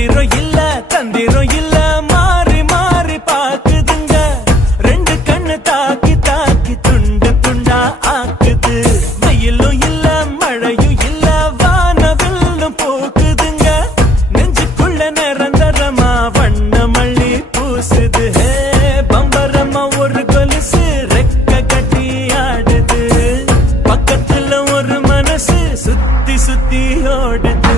மந்திரம் இல்ல தந்திரம் இல்ல. மாறி மாறி பாக்குதுங்க ரெண்டு கண்ணு தாக்கி தாக்கி துண்டு துண்டா ஆக்குது. வெயிலும் இல்ல மழையும் இல்ல வானவெல்லும் போக்குதுங்க. நெஞ்சுக்குள்ள நிரந்தரமா வண்ண மல்லி பூசுது பம்பரமா ஒரு கொலுசு ரெக்க கட்டி ஆடுது. பக்கத்துல ஒரு மனசு சுத்தி சுத்தி ஓடுது.